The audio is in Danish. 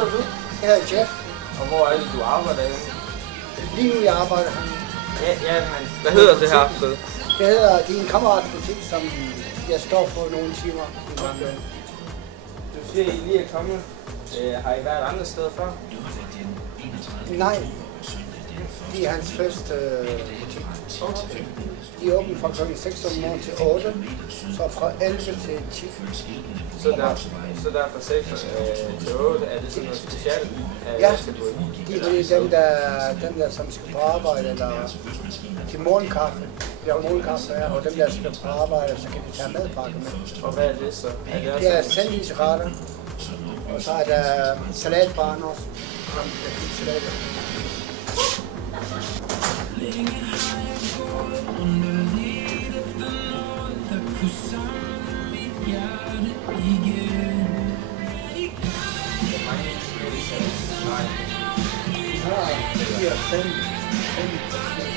hedder du? Jeg hedder Jeff. Og hvor er det, du arbejder henne? Lige nu jeg arbejder her. Ja, men hvad hedder det her sted? Det er en kammeratbutik, som jeg står for nogle timer. Du siger, I lige er kommet. Har I været andre steder før? Nej, det er hans første butik. Okay. De er åbent fra kl. 6 om morgenen til 8, så fra 11 til 10. Så der fra 6 til 8, er det sådan noget specielt? Ja, det er dem der som skal på arbejde, eller til morgenkaffe. Vi har morgenkaffe her, og dem der skal på arbejde, så kan de tage madpakke med. Og hvad er det så? Det er sandwichretter, og så er der salatbaren også. Salater. Ja, 4, 5 forskellige.